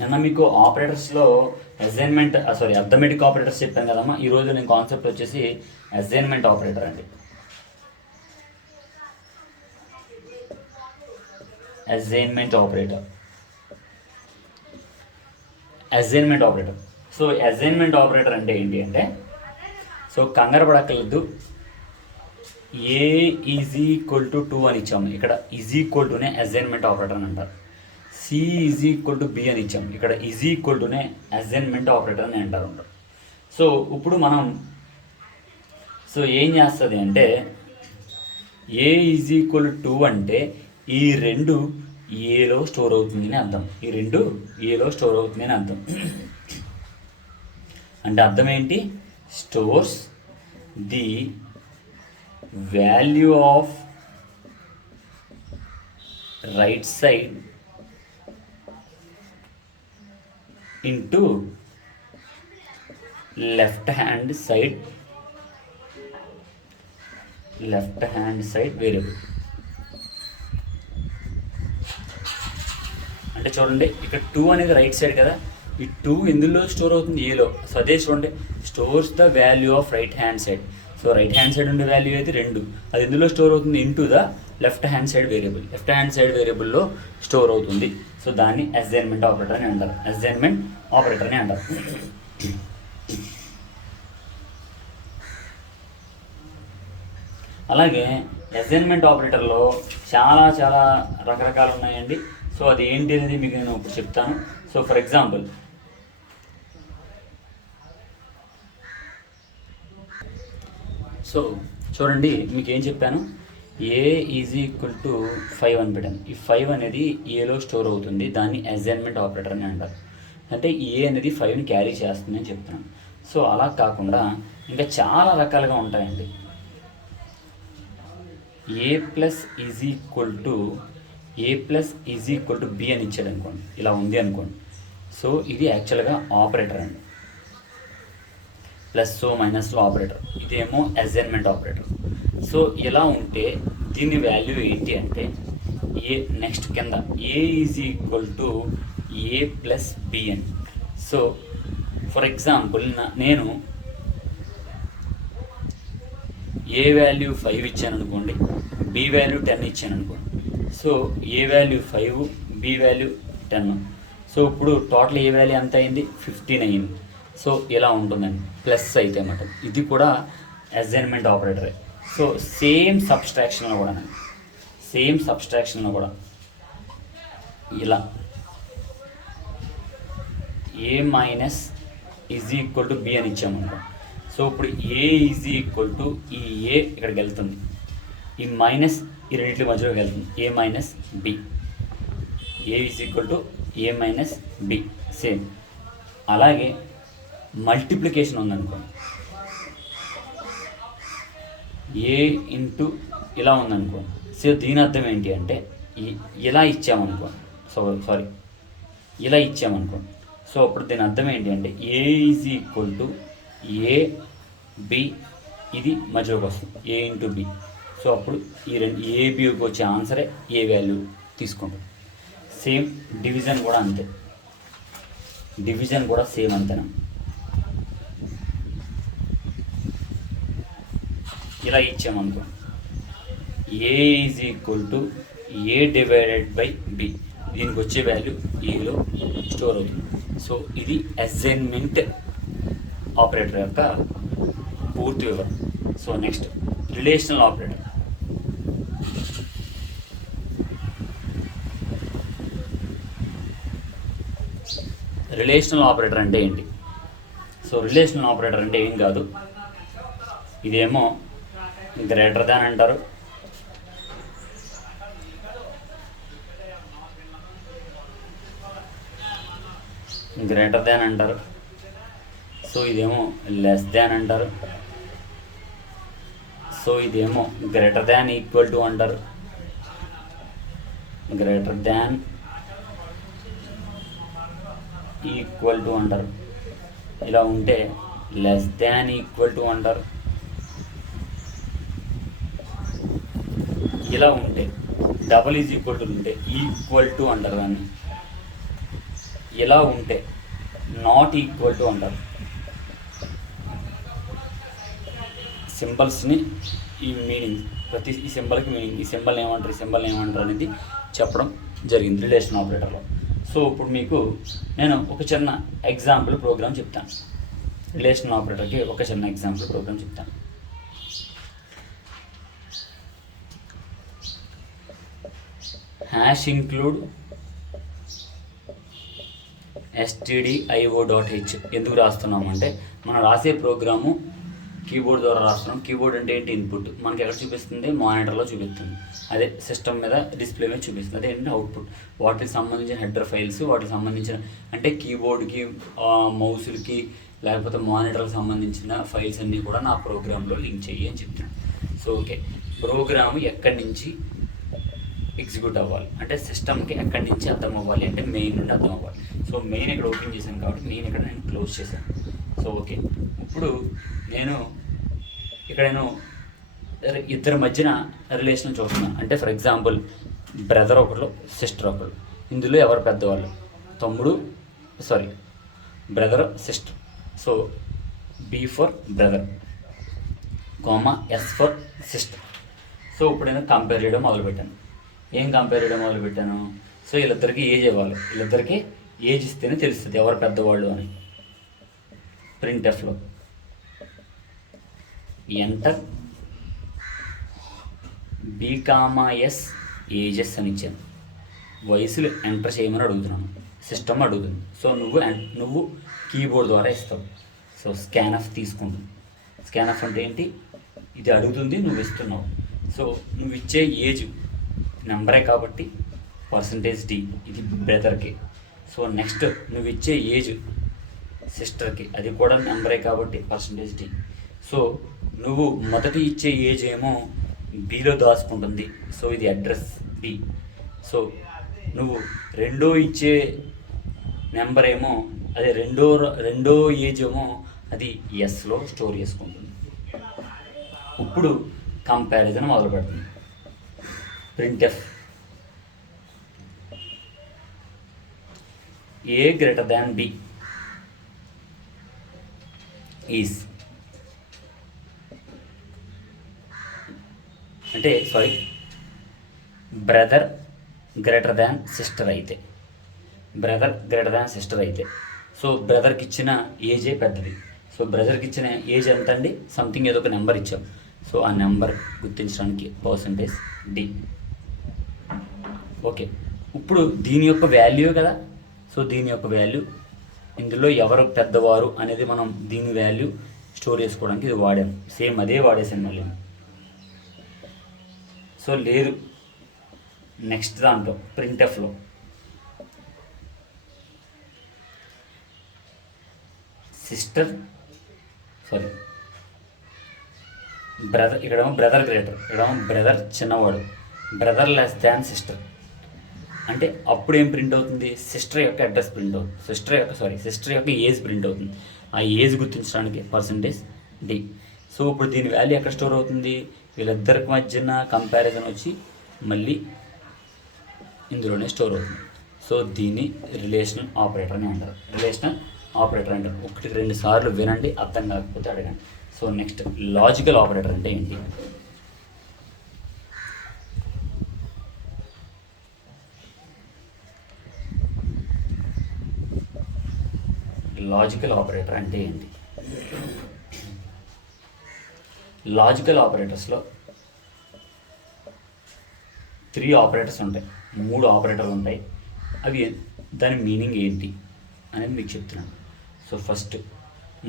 నిన్న మీకు ఆపరేటర్స్లో assignment arithmetic operators చెప్పాను కదమ్మా. ఈరోజు నేను కాన్సెప్ట్ వచ్చేసి అసైన్మెంట్ ఆపరేటర్ అండి. Assignment operator. So assignment operator అంటే ఏంటి అంటే, సో కంగారు పడక్కర్లేదు. ఏ ఈజ్ ఈక్వల్ టు 2 అని ఇచ్చాము. ఇక్కడ ఈజ్ ఈక్వల్ టునే అసైన్మెంట్ ఆపరేటర్ అని అంటారు. C is equal to B అని ఇచ్చాము. ఇక్కడ ఈజ్ ఈక్వల్ టునే అసైన్మెంట్ ఆపరేటర్ అని అంటారు. సో ఇప్పుడు మనం ఏం చేస్తుంది అంటే, ఏ ఈజ్ ఈక్వల్ 2 అంటే ఈ రెండు ఏలో స్టోర్ అవుతుంది అని అర్థం. అంటే అర్థం ఏంటి? Stores the value of right side into left hand side variable. అంటే చూడండి, ఇక్కడ 2 అనేది రైట్ సైడ్ కదా, ఈ 2 ఎందులో స్టోర్ అవుతుంది? ఏలో. సో అదే చూడండి, stores the value of right hand side. So right hand side ఉండే వాల్యూ అయితే 2, అది ఎందులో స్టోర్ అవుతుంది? Into the left hand side వేరియబుల్లో స్టోర్ అవుతుంది. సో దాన్ని అసైన్మెంట్ ఆపరేటర్ అని అంటారు. అలాగే అసైన్మెంట్ ఆపరేటర్లో చాలా చాలా రకరకాలు ఉన్నాయండి. సో అది ఏంటి అనేది మీకు నేను ఇప్పుడు చెప్తాను. సో ఫర్ ఎగ్జాంపుల్, సో చూడండి, మీకు ఏం చెప్పాను? ఏ ఈజ్ ఈక్వల్ టు 5 అని పెట్టాను. ఈ 5 అనేది ఏలో స్టోర్ అవుతుంది, దాన్ని అసైన్మెంట్ ఆపరేటర్ అని అంటారు. అంటే ఏ అనేది 5ని క్యారీ చేస్తుంది అని చెప్తున్నాను. సో అలా కాకుండా ఇంకా చాలా రకాలుగా ఉంటాయండి. A plus is equal to B అని ఇచ్చాడు అనుకోండి, ఇలా ఉంది అనుకోండి. సో ఇది యాక్చువల్గా ఆపరేటర్ అండి, ప్లస్ మైనస్లో ఆపరేటర్. ఇదేమో అసైన్మెంట్ ఆపరేటర్. సో ఇలా ఉంటే దీని వాల్యూ ఏంటి అంటే, నెక్స్ట్ కింద A is equal to A plus B అని. సో ఫర్ ఎగ్జాంపుల్, నేను ఏ వాల్యూ 5 ఇచ్చాను అనుకోండి, బి వాల్యూ 10 ఇచ్చాను అనుకోండి. సో ఏ వాల్యూ 5, బి వాల్యూ 10. సో ఇప్పుడు టోటల్ ఏ వాల్యూ ఎంత అయింది? 15 అయింది. సో ఇలా ఉంటుందండి, ప్లస్ అయితే అన్నమాట. ఇది కూడా అసైన్మెంట్ ఆపరేటరే. సో సేమ్ సబ్స్ట్రాక్షన్లో కూడా ఇలా A minus is equal to B అని ఇచ్చామనుకో. సో ఇప్పుడు ఏ ఈజ్ ఈక్వల్ టు ఈ ఏ ఇక్కడికి వెళ్తుంది, ఈ మైనస్ ఈ రెండింటి మధ్యలోకి వెళ్తుంది, A minus B. A is equal to A minus B. Same అలాగే మల్టిప్లికేషన్ ఉందనుకోండి, ఏ ఇంటూ ఇలా ఉందనుకోండి. సో దీని అర్థం ఏంటి అంటే, ఇలా ఇచ్చామనుకోండి, ఇలా ఇచ్చామనుకోండి. సో అప్పుడు దీని అర్థం ఏంటి అంటే, A is equal to A B, ఇది మధ్యలోకి వస్తుంది, ఏ ఇంటూ బి. సో అప్పుడు ఈ రెండు ఏ బికి వచ్చే ఆన్సరే ఏ వాల్యూ తీసుకుంటాం. సేమ్ డివిజన్ కూడా అంతే, సేమ్ అంతేనా. ఇలా ఇచ్చామనుకో, A is equal to A divided by B, దీనికి వచ్చే వాల్యూ ఏలో స్టోర్ అవుతుంది. సో ఇది అసైన్మెంట్ ఆపరేటర్ యొక్క పూర్తి వివరం. So next relational operator. Relational operator అంటే ఏంటి? సో రిలేషనల్ ఆపరేటర్ అంటే ఏం కాదు, ఇదేమో గ్రేటర్ దాన్ అంటారు, సో ఇదేమో లెస్ దాన్ అంటారు, సో ఇదేమో గ్రేటర్ దాన్ ఈక్వల్ టు అంటారు, ఇలా ఉంటే లెస్ దాన్ ఈక్వల్ టు అంటారు, ఇలా ఉంటే డబల్ ఈజ్ ఈక్వల్ టు ఉంటే ఈక్వల్ టు అంటారు. దాన్ని ఇలా ఉంటే నాట్ ఈక్వల్ టు అంటారు. సింబల్స్ని ఈ మీనింగ్ ప్రతి ఈ సింబల్కి మీనింగ్, ఈ సింబల్ ఏమంటారు అనేది చెప్పడం జరిగింది రిలేషన్ ఆపరేటర్లో. సో ఇప్పుడు మీకు నేను ఒక చిన్న ఎగ్జాంపుల్ ప్రోగ్రామ్ చెప్తాను. రిలేషన్ ఆపరేటర్కి ఒక చిన్న ఎగ్జాంపుల్ ప్రోగ్రామ్ చెప్తాను. హ్యాష్ ఇంక్లూడ్ stdio.h ఎందుకు రాస్తున్నామంటే మనం రాసే ప్రోగ్రాము కీబోర్డ్ ద్వారా రాస్తున్నాం. కీబోర్డ్ అంటే ఏంటి? ఇన్పుట్. మనకి ఎక్కడ చూపిస్తుంది? మానిటర్లో చూపిస్తుంది. అదే సిస్టమ్ మీద డిస్ప్లే మీద చూపిస్తుంది. అదే ఏంటంటే అవుట్పుట్. వాటికి సంబంధించిన హెడర్ ఫైల్స్, వాటికి సంబంధించిన అంటే కీబోర్డ్కి, మౌస్కి, లేకపోతే మానిటర్కి సంబంధించిన ఫైల్స్ అన్నీ కూడా నా ప్రోగ్రాంలో లింక్ చెయ్యి అని చెప్తాను. సో ఓకే, ప్రోగ్రామ్ ఎక్కడి నుంచి ఎగ్జిక్యూట్ అవ్వాలి అంటే సిస్టమ్కి ఎక్కడి నుంచి అర్థం అవ్వాలి అంటే మెయిన్ నుండి అర్థం అవ్వాలి. సో మెయిన్ ఇక్కడ ఓపెన్ చేశాను కాబట్టి మెయిన్ ఇక్కడ నేను క్లోజ్ చేశాను. సో ఓకే, ఇప్పుడు నేను ఇద్దరి మధ్యన రిలేషన్ చూస్తున్నాను. అంటే ఫర్ ఎగ్జాంపుల్ బ్రదర్ ఒకళ్ళు, సిస్టర్ ఒకళ్ళు. ఇందులో ఎవరు పెద్దవాళ్ళు? Brother sister. So b for brother, s for sister. So ఇప్పుడు నేను కంపేర్ చేయడం మొదలుపెట్టాను. ఏం కంపేర్ చేయడం మొదలుపెట్టాను? సో వీళ్ళిద్దరికి ఏజ్ ఇవ్వాలి. వీళ్ళిద్దరికి ఏజ్ ఇస్తేనే తెలుస్తుంది ఎవరు పెద్దవాళ్ళు అని. ప్రింట్ఎఫ్లో ఎంటర్ బీకామాఎస్ ఏజెస్ అని ఇచ్చాను. వయసులు ఎంటర్ చేయమని అడుగుతున్నాను. సిస్టమ్ అడుగుతుంది. సో నువ్వు కీబోర్డ్ ద్వారా ఇస్తావు. సో స్కాన్ఎఫ్ తీసుకుంటుంది. స్కాన్ఎఫ్ అంటే ఏంటి? ఇది అడుగుతుంది, నువ్వు ఇస్తున్నావు. సో నువ్వు ఇచ్చే ఏజ్ నెంబరే కాబట్టి %d ఇది బ్రదర్కి. సో నెక్స్ట్ నువ్వు ఇచ్చే ఏజ్ సిస్టర్కి, అది కూడా నెంబరే కాబట్టి %d. సో నువ్వు మొదటి ఇచ్చే ఏజ్ ఏమో బీలో దాచుకుంటుంది. సో ఇది అడ్రస్ బి. సో నువ్వు రెండో ఇచ్చే నెంబర్ ఏమో అదే రెండో ఏజ్ ఏమో అది ఎస్లో స్టోర్ చేసుకుంటుంది. ఇప్పుడు కంపారిజన్ మొదలు పెడుతుంది. Printf a greater than b is అంటే బ్రదర్ గ్రేటర్ దాన్ సిస్టర్ అయితే, సో బ్రదర్కి ఇచ్చిన ఏజే పెద్దది. సో బ్రదర్కి ఇచ్చిన ఏజ్ ఎంత అండి? సంథింగ్ ఏదో ఒక నెంబర్ ఇచ్చాం. సో ఆ నెంబర్ గుర్తించడానికి %d. ఓకే, ఇప్పుడు దీని యొక్క వాల్యూ కదా. సో దీని యొక్క వాల్యూ, ఇందులో ఎవరు పెద్దవారు అనేది మనం దీని వాల్యూ స్టోర్ చేసుకోవడానికి ఇది వాడాను. సేమ్ అదే వాడేసాను మళ్ళీ. సో లేదు, నెక్స్ట్ దాంట్లో ప్రింట్ఎఫ్లో బ్రదర్, ఇక్కడేమో బ్రదర్ గ్రేటర్, ఇక్కడేమో బ్రదర్ చిన్నవాడు, బ్రదర్ లెస్ దాన్ సిస్టర్. అంటే అప్పుడు ఏం ప్రింట్ అవుతుంది? సిస్టర్ యొక్క అడ్రస్ ప్రింట్ అవుతుంది. సిస్టర్ యొక్క ఏజ్ ప్రింట్ అవుతుంది. ఆ ఏజ్ గుర్తించడానికి %d. సో ఇప్పుడు దీని వాల్యూ ఎక్కడ స్టోర్ అవుతుంది? వీళ్ళిద్దరికి మధ్యన కంపారిజన్ వచ్చి మళ్ళీ ఇందులోనే స్టోర్ అవుతుంది. సో దీన్ని రిలేషనల్ ఆపరేటర్ అని అంటారు. 1-2 సార్లు వినండి, అర్థం కాకపోతే అడగండి. సో నెక్స్ట్ లాజికల్ ఆపరేటర్ అంటే ఏంటి? లాజికల్ ఆపరేటర్ లాజికల్ ఆపరేటర్స్లో 3 ఆపరేటర్స్ ఉంటాయి, 3 ఆపరేటర్లు ఉంటాయి. అవి దాని మీనింగ్ ఏంటి అనేది మీకు చెప్తున్నాను. సో ఫస్ట్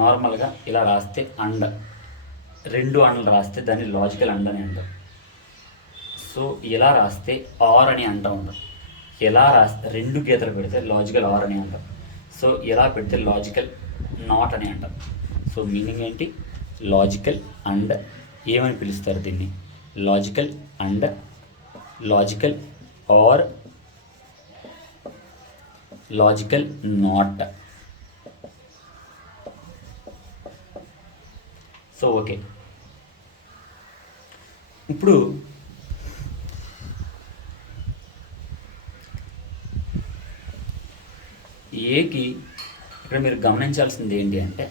నార్మల్గా ఇలా రాస్తే అండ్, 2 అండ్లు రాస్తే దాన్ని లాజికల్ అండ్ అని అంటారు. సో ఇలా రాస్తే ఆర్ అని అంటూ ఉంటారు. ఇలా రాస్తే 2 గీతలు పెడితే లాజికల్ ఆర్ అని అంటారు. సో ఇలా పెడితే లాజికల్ నాట్ అని అంటారు. సో మీనింగ్ ఏంటి? లాజికల్ అండ్ ఏమని పిలుస్తారు దీన్ని? Logical and, logical are, logical not. So okay, ఇప్పుడు ఏకి ఇక్కడ మీరు గమనించాల్సింది ఏంటి అంటే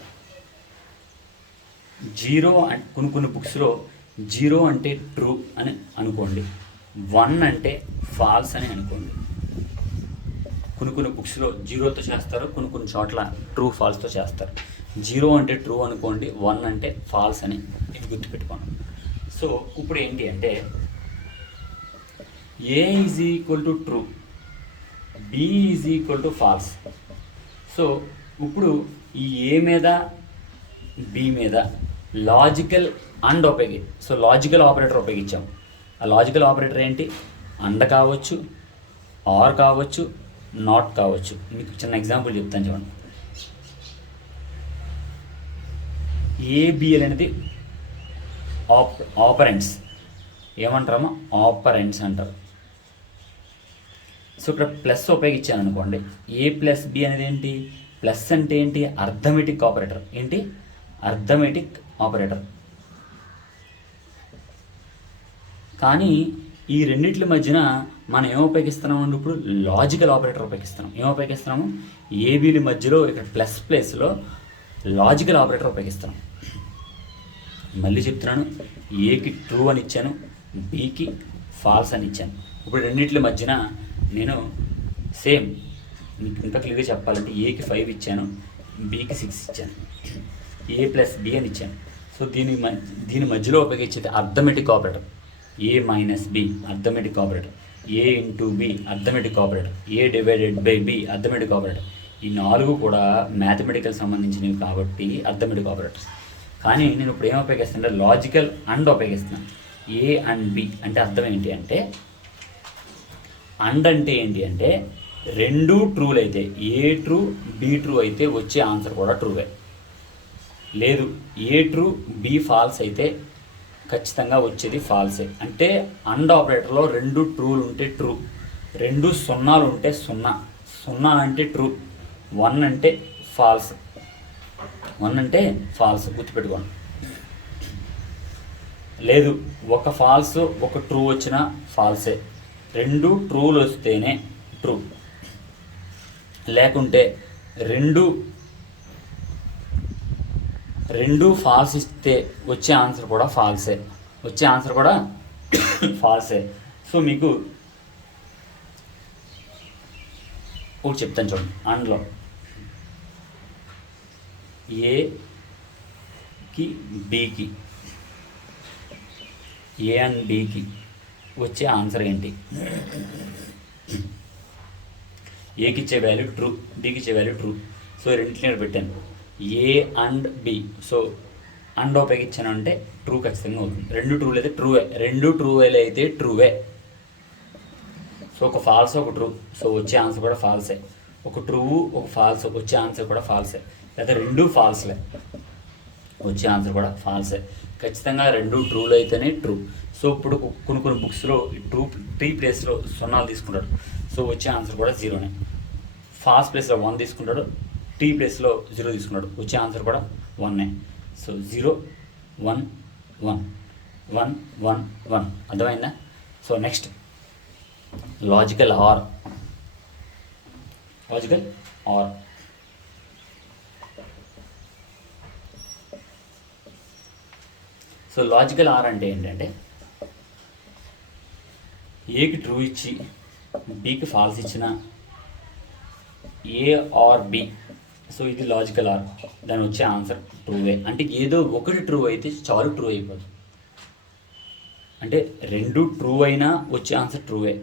జీరో కొన్ని బుక్స్లో జీరో అంటే ట్రూ అని అనుకోండి, 1 అంటే ఫాల్స్ అని అనుకోండి. కొన్ని బుక్స్లో జీరోతో చేస్తారు, కొన్ని చోట్ల ట్రూ ఫాల్స్తో చేస్తారు. జీరో అంటే ట్రూ అనుకోండి, 1 అంటే ఫాల్స్ అని ఇది గుర్తుపెట్టుకోండి. సో ఇప్పుడు ఏంటి అంటే A is equal to true, B is equal to false. So ఇప్పుడు ఈ ఏ మీద బి మీద logical and so logical operator ఉపయోగించాం. ఆ లాజికల్ ఆపరేటర్ ఏంటి? అండ్ కావచ్చు, ఆర్ కావచ్చు, నాట్ కావచ్చు. మీకు చిన్న ఎగ్జాంపుల్ చెప్తాను చూడండి. ఏబిఎల్ అనేది ఆపరెంట్స్ ఏమంటారమ్మా? ఆపరెంట్స్ అంటారు. సో ఇక్కడ ప్లస్ ఉపయోగించాను అనుకోండి, ఏ ప్లస్ బి అనేది ఏంటి? ప్లస్ అంటే ఏంటి? Arithmetic operator. ఏంటి? Arithmetic operator. కానీ ఈ రెండిట్ల మధ్యన మనం ఏం ఉపయోగిస్తున్నాము అంటే ఇప్పుడు లాజికల్ ఆపరేటర్ ఉపయోగిస్తున్నాం. ఏం ఉపయోగిస్తున్నాము? ఏబీల మధ్యలో ఇక్కడ ప్లస్లో లాజికల్ ఆపరేటర్ ఉపయోగిస్తున్నాం. మళ్ళీ చెప్తున్నాను, ఏకి ట్రూ అని ఇచ్చాను, బికి ఫాల్స్ అని ఇచ్చాను. ఇప్పుడు రెండిట్ల మధ్యన నేను సేమ్ మీకు ఇంకా క్లియర్గా చెప్పాలంటే ఏకి 5 ఇచ్చాను, బికి 6 ఇచ్చాను, ఏ ప్లస్ బి అని ఇచ్చాను. సో దీని మధ్యలో ఉపయోగించేది arithmetic operator. A minus b arithmetic operator, a into b arithmetic operator, a divided by b arithmetic operator. ఈ 4 కూడా మ్యాథమెటికల్ సంబంధించినవి కాబట్టి అర్థమెటిక్ ఆపరేటర్స్. కానీ నేను ఇప్పుడు ఏం ఉపయోగిస్తానంటే లాజికల్ అండ్ ఉపయోగిస్తున్నాను. ఏ అండ్ బి అంటే అర్థం ఏంటి అంటే, అండ్ అంటే ఏంటి అంటే రెండు ట్రూలు అయితే, ఏ ట్రూ బి ట్రూ అయితే వచ్చే ఆన్సర్ కూడా ట్రూవే. లేదు ఏ ట్రూ బి ఫాల్స్ అయితే ఖచ్చితంగా వచ్చేది ఫాల్సే. అంటే అండ్ ఆపరేటర్లో 2 ట్రూలు ఉంటే ట్రూ, 2 సున్నాలు ఉంటే సున్నా, సున్నా అంటే ట్రూ, 1 అంటే ఫాల్స్, 1 అంటే ఫాల్స్. గుర్తుపెట్టుకోండి. లేదు ఒక ఫాల్స్ ఒక ట్రూ వచ్చినా ఫాల్సే, 2 ట్రూలు వస్తేనే ట్రూ, లేకుంటే రెండు ఫాల్స్ ఇస్తే వచ్చే ఆన్సర్ కూడా ఫాల్సే, వచ్చే ఆన్సర్ కూడా ఫాల్సే. సో మీకు ఒకటి చెప్తాను చూడండి. అండ్లో ఏకి బికి, ఏ అండ్ బికి వచ్చే ఆన్సర్ ఏంటి? ఏకి ఇచ్చే వాల్యూ ట్రూ, బికి ఇచ్చే వాల్యూ ట్రూ. సో రెండింటిని పెట్టాను, a and b. So and ఉపయోగించాను అంటే ట్రూ ఖచ్చితంగా అవుతుంది. 2 ట్రూలు అయితే ట్రూవే, 2 ట్రూవేలు అయితే ట్రూవే. సో ఒక ఫాల్స్ ఒక ట్రూ, సో వచ్చే ఆన్సర్ కూడా ఫాల్సే. ఒక ట్రూ ఒక ఫాల్స్, వచ్చే ఆన్సర్ కూడా ఫాల్సే. లేదా 2 ఫాల్స్లే, వచ్చే ఆన్సర్ కూడా ఫాల్సే. ఖచ్చితంగా 2 ట్రూలు అయితేనే ట్రూ. సో ఇప్పుడు కొన్ని బుక్స్లో ట్రీ ప్లేస్లో 0 తీసుకుంటాడు, సో వచ్చే ఆన్సర్ కూడా 0నే. ఫాల్స్ ప్లేస్లో 1 తీసుకుంటాడు, టీ ప్లేస్లో 0 తీసుకున్నాడు, వచ్చే ఆన్సర్ కూడా 1నే. సో 0 1 1 1 1 1. అర్థమైందా? So next logical are. Logical are so logical are అంటే ఏంటంటే ఏకి ట్రూ ఇచ్చి బికి ఫాల్స్ ఇచ్చిన ఏ ఆర్ బి, సో ఇది లాజికల్ ఆర్, దాని వచ్చే ఆన్సర్ ట్రూవే. అంటే ఏదో ఒకటి ట్రూ అయితే చాలు ట్రూ అయిపోతుంది. అంటే 2 ట్రూ అయినా వచ్చే ఆన్సర్ ట్రూవే,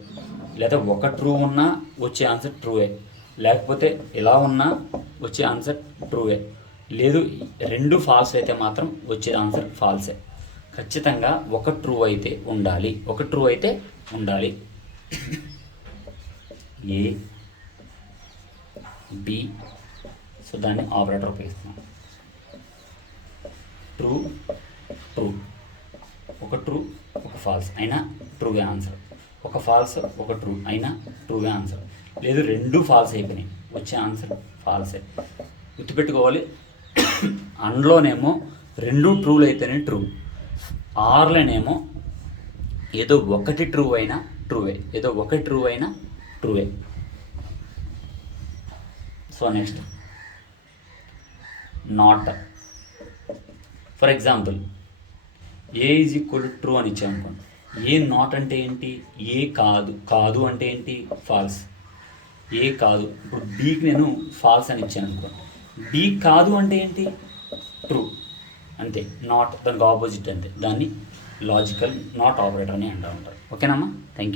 లేదా ఒక ట్రూ ఉన్నా వచ్చే ఆన్సర్ ట్రూవే, లేకపోతే ఎలా ఉన్నా వచ్చే ఆన్సర్ ట్రూవే. లేదు 2 ఫాల్స్ అయితే మాత్రం వచ్చే ఆన్సర్ ఫాల్సే. ఖచ్చితంగా ఒక ట్రూ అయితే ఉండాలి, ఒక ట్రూ అయితే ఉండాలి. ఏ బి, సో దాన్ని ఆపరేటర్ ఉపయోగిస్తున్నాం. ట్రూ ట్రూ, ఒక ట్రూ ఒక ఫాల్స్ అయినా ట్రూగా ఆన్సర్, ఒక ఫాల్స్ ఒక ట్రూ అయినా ట్రూగా ఆన్సర్. లేదు 2 ఫాల్స్ అయిపోయినాయి, వచ్చే ఆన్సర్ ఫాల్సే. గుర్తుపెట్టుకోవాలి. అందులోనేమో 2 ట్రూలు అయితేనే ట్రూ, ఆర్లోనేమో ఏదో ఒకటి ట్రూ అయినా ట్రూవే, ఏదో ఒకటి ట్రూ అయినా true way. So next not. For example A is equal to true అని ఇచ్చామనుకోండి. ఏ నాట్ అంటే ఏంటి? ఏ కాదు. కాదు అంటే ఏంటి? ఫాల్స్. ఏ కాదు. ఇప్పుడు డీకి నేను ఫాల్స్ అని ఇచ్చాను అనుకోండి. డి కాదు అంటే ఏంటి? ట్రూ. అంతే. నాట్ దానికి ఆపోజిట్ అంతే. దాన్ని లాజికల్ నాట్ ఆపరేటర్ అని అంటూ ఉంటారు. ఓకేనమ్మా? Thank you.